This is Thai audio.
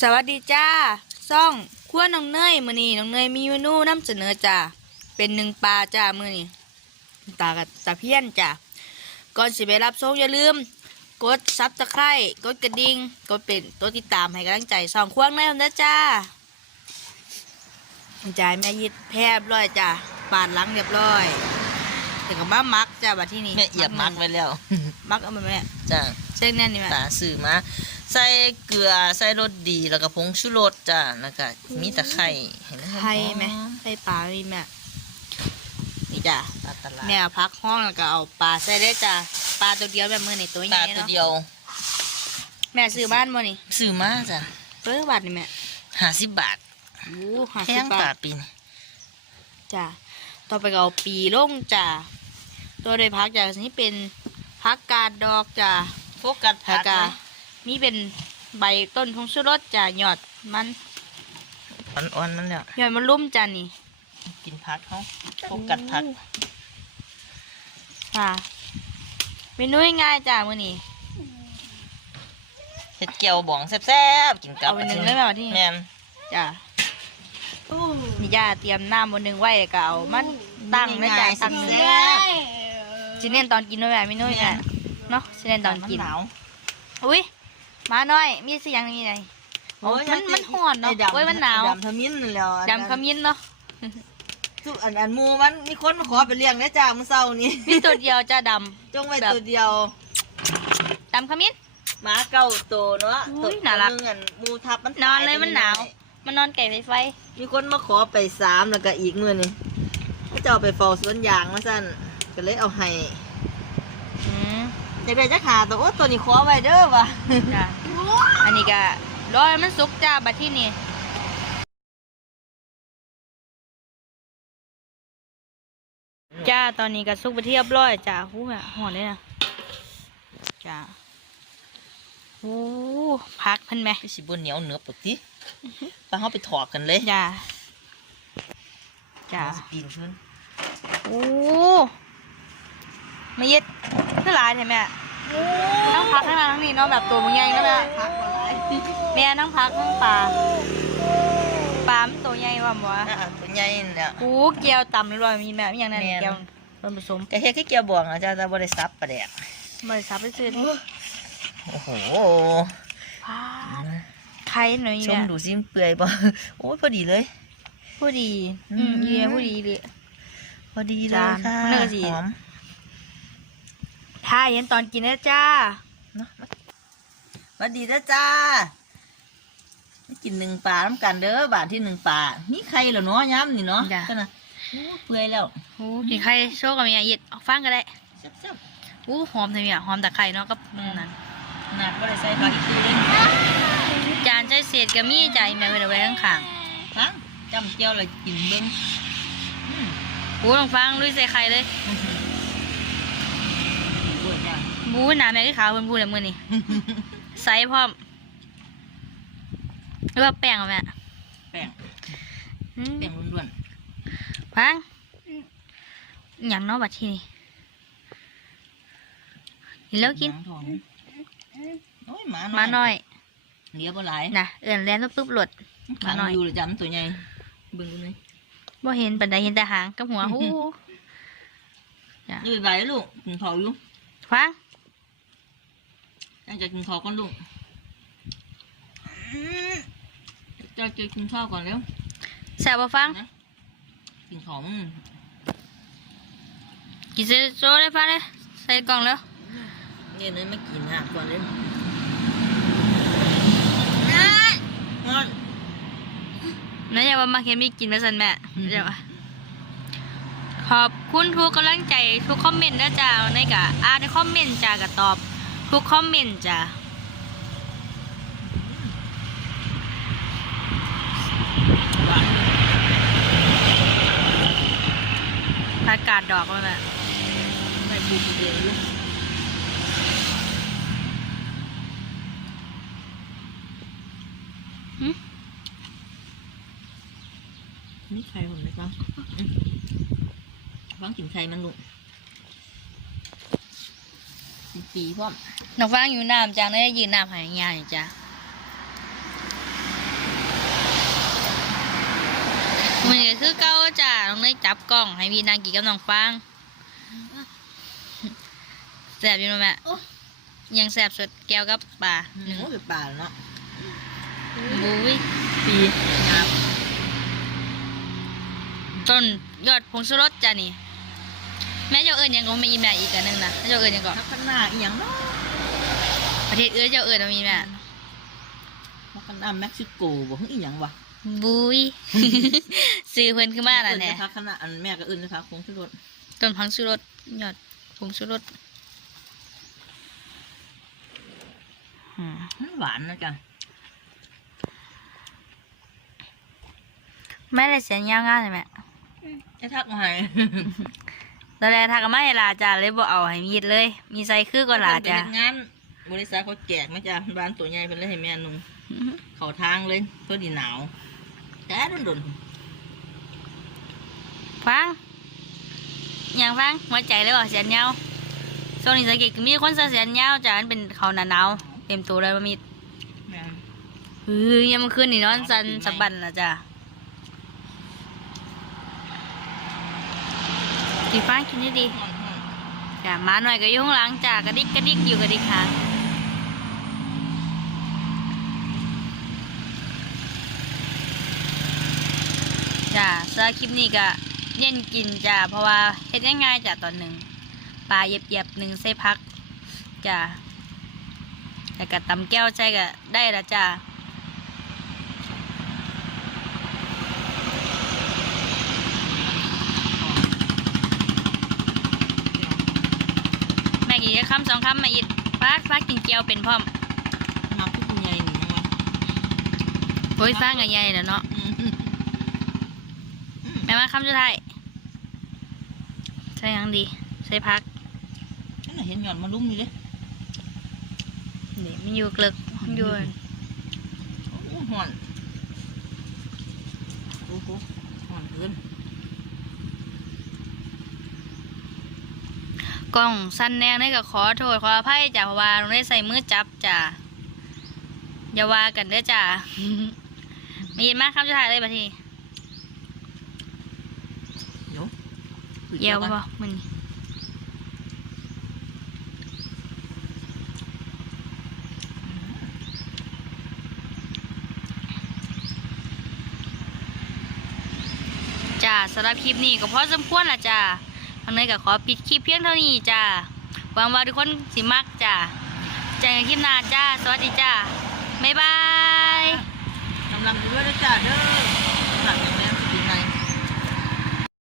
สวัสดีจ้าซ่องขั้วน้องเนยมือนี้น้องเนยมีเมนูนำเสนอจ้าเป็นหนึ่งปลาจ้ามือนี้ตากับตาเพี้ยนจ้าก่อนสิไปรับชมอย่าลืม กดซับตะไคร่กดกระดิ่งกดเป็นตัวติดตามให้กำลังใจซ่องขั้วน้อยนะจ้าจ่ายแม่ยิดแพบร้อยจ้าปาดหลังเรียบร้อยถึงกับมามักจ้าบัดที่นี่แม่เอียบมักไว้แล้วมักเอามาแม่จ้าเส้นแน่นนี่แม่ตาสื่อมา ใส่เกลือใส่รสดีแล้วก็ผงชูรสจ้าแล้วก็มีตะไคร้เห็นไหมไข่ไหมไข่ปลามีแม่นี่จ้าปลาตลาดแม่พักห้องแล้วก็เอาปลาใส่ได้จ้ะปลาตัวเดียวแบบมือนี่ตัวปใหลาญ่ตัวเนาะเดียว แม่ซื้อบ้านบ่นี่ซื้อมาจ้ะเพิ่บาทนี่แม่ห้าสิบบาทโอ้ห้าแพสิบงบาปลาทปีนจ้ะต่อไปก็เอาปีลงจ้ะตัวได้พักจากนี้เป็นพักกาดดอกจ้ะ โฟกัสผัผักกกานะ นี่เป็นใบต้นทงสุรสจ้ะหยอดมันอ่อนๆมันแล้วหยอดมันลุ่มจ้ะนี่ กินผักเขาโฟกัสผักค่ะเมนูง่ายๆจ้ะมื้อนี้เห็ดเกียวบองแซ่บๆกินกับเอาไปหนึ่งเลยแบบที่แม่นจ้ะนี่จ้าเตรียมน้ำบนหนึ่งไว้ก็เอามันตั้งนะจ้ะตั้งหนึ่งแซ่บสิเน้นตอนกินด้วยแบบไม่น้อยนะเนาะสิเน้นตอนกินมัหนาวอุ้ย มาหน่อย มีเสียงมีอะไรโอ้ยมันมันห่อนเนาะไดำโอ้ยมันหนาวดำทมิ้นนั่นแหล้วดำขมิ้นเนาะทุกอันอันหมูมันมีคนมาขอไปเลี้ยงได้จ้ามื้อเช้านี้มีตัวเดียวจ้าดจงไว้แบบตัวเดียวำดำขมิ้นหมาเก่าโตเนาะอุ้ยตัวน่ารักตัวหนึงอันหมูทับมันนอนเลยตาไปมันหนาว มันนอนไก่ไฟไฟ มีคนมาขอไปสามแล้วก็อีกมือนี่ก็จะเอาไปเฝ้าสวนยางมาสั่นก็เลยเอาให้อื มอยากได้จักหาตัวโอ้ตัวนี้ขอไว้เด้อว่ะจ้าอันนี้ก็รอให้มันสุกจ้าบัดที่นี่จ้าตอนนี้ก็สุกไปเทียบร้อยจ้าหูแม่ห่อนเลยนะจ้าโอ้พักเพิ่นไหมพี่สิบนเหนียวเหนือปกติไปเขาไปถอกกันเลยจ้าจ้าเดี๋ยวสิปีนขึ้นโอ้ไม่ยึด คือหลายใช่ไหมทั้งพักทั้งนั้นทั้งนี้เนาะแบบตัวมันใหญ่เนาะแม่แม่ทั้งพักทั้งปลาปลามันตัวใหญ่ว่าหมออ่ตัวใหญ่นี่แหละโอ้เกียวต่ำเลยว่ามีแม่มีอย่างนั้นเกียวมันผสมแก็เฮ็ดคือเกี่ยวบวงอาจารย์จะบริซับประแดกบริษัทไปซื้อโอ้โหพาดไข่หน่อยชแม่มดูซิมเปื่อยบ่โอ้ยพอดีเลยผู้ดี อืมเยี่ยผู้ดีเลยพอดีเลยค่ะหอม ถ้าเย็นตอนกินนะจ้าเนาะสวัสดีนะจ้ามากินหนึ่งปลาน้ำกันเด้อบาทที่หนึ่งปลานี่ใครเหรอเนาะย้ำนี่เนาะจ้ะ ก็นะโอ้เปื่อยแล้วโอ้กินไข่โชว์กับเมียเย็ดออกฟังก็ได้แซ่บอู้หอมเลยเมียหอมตะไคร้เนาะกับนั้นๆหนักก็ได้ใส่ผักอีกทีนึงจานใช้เศษก็มีใจแม่ไว้เอาไว้ข้างฟังจำเจียวเลยกินเบิ้งอืมๆบูลองฟังลุยใส่ไข่เลยเบื่อจังบูหนาแม่ก็ขาวเป็นบูเลยมือนี่ ใส่พร้อมหรือว่าแป้งเอาแม่แป้งอืมแป้งล้วนฟังอหย่างเนาะบัดทีนี่กินๆแล้วกินหงทองโอ้ยหมามาหน่อยเหลียวบ่หลายนะเอื่นแลนแล้วปุ๊บหลดขังมาหน่อย อยู่เลยจำตัวใหญ่เบิ้งดูเลยบ่เห็นปันไดเห็นแต่หางกับหัวหูอยู่ไหวลูกกินข้าวอยู่ ฟัง อยากจะกินข้าวก่อนลูกจะจะกินข้าวก่อนเร็วแซ่บบ่ฟังกินข้าวมึงกินเซโซ่ได้ฟังเลยใส่กล่องแล้วเนี่ยเลยไม่กินอะก่อนเร็วงอนนั่นอย่าว่ามาเห็นมีกินมาสันแม่เดี๋ยวอะขอบคุณทุกกำลังใจทุกคอมเมนต์นะจ้าในกะอ่านในคอมเมนต์จ้าก็ตอบ ทุกคอมเมนต์จ้าอากาศดอกแล้วแม่ไม่ปูปูเองอยู่หึนี่ใครผมเลยบ้างบ้างกินใครมันลูก สิบปีพ่อมนกฟางอยู่น้ำจังได้ยืนน้ำหายง่ายจ้ะมันก็คือเก้าจ้ะน้องได้จับกล้อง ให้พี่นางกี่กับนองฟางแสบอยู่ไหมยังแสบสุดแก้วกับป่าหนึ่งเป็นป่าเนาะบุ้ยปีต้นยอดพงศรสจ้ะนี่ แม่เจ้าเอิญยังก็ไม่ยิ้มแม่อีกอันหนึงนะเจ้าเอิญยังก็พักกันหน้าอีหยังเนาะประเทศเอิญเจ้าเอิญมีแม่พักกันหน้าเม็กซิโกบ่ฮึอีหยังวะบุ้ยซื้อเพิ่นขึ้นมาแล้วแหละพักคณะอันแม่ก็เอื่นนะคะคงที่รถต้นผงชูรสยอดผงชูรสอืม มันหวานนะจ๊ะแม่ได้เสียงยาวงานเลยแม่ไอ้ทักมาให้ ตอนแรกทักก็ไม่ให้ลาจ้าเลยบ่เอาให้มีดเลย มีใส่คือก็ลาจ้าเพิ่นไปเฮ็ดงานบริษัทเขาแจกมาจ้ะบ้านตัวใหญ่เพิ่นเลยให้แม่นุ่งเข้าทางเลยเพื่อดีหนาวแต่ดนฟังอย่างฟังหัวใจเลยว่าเสียงยาวช่วงนี้สังเกตคือมีคนใส่เสียงยาวจ้ามันเป็นเขาหนาหนาวเต็มตัวเลยว่ามีดๆแม่ เฮ้ยยังมาคืนนี่นอนสันสับบันนะจ้า ดีฟังกินดีดีจ้ามาหน่อยก็อยุ่ข้างหลังจ้ากระดิกกระดิกอยู่กระดิกหางจ้าสำหรับคลิปนี้ก็เย็นกินจ้าเพราะว่าเฮ็ดง่ายๆจ้าตอนหนึ่งปลาเย็บๆหนึ่งใส่พักจ้าแล้วก็ตำแก้วใจก็ได้ละจ้า แม่กี่คำสองคำแม่อิดฟาดฟาดกินเกี๊ยวเป็นพร้อมๆน้ำทุกใหญ่นี่ยังวะโอ้ยฟ้ากับใหญ่แล้วเนาะอืมแม่มาคำสุดท้ายใส่หยังดี ใส่พักฉันน่ะเห็นหย่อนมาลุ่มนี่เลยนี่มันอยู่เกลึกมันอยู่โอ้ห่อนโอ้โหห่อนเกิน กล้องสั้นแนงนี่ก็ขอโทษขออภัยจ้ะเพราะว่าลงได้ใส่มือจับจ้ะอย่าว่ากันเด้อจ้ะไม่ยินมากคำสุดท้ายเลยบัดทีเดี๋ยวเยี่ยวบ่มันจ้าสำหรับคลิปนี้ก็พอสมควรละจ้า ทางนี้ก็ขอปิดคลิปเพียงเท่านี้จ้าหวังว่าทุกคนสิมักจ้าเจอกันคลิปหน้าจ้า สวัสดีจ้าบ๊ายบายกำลังจะด้วยนะจ้าเด้อ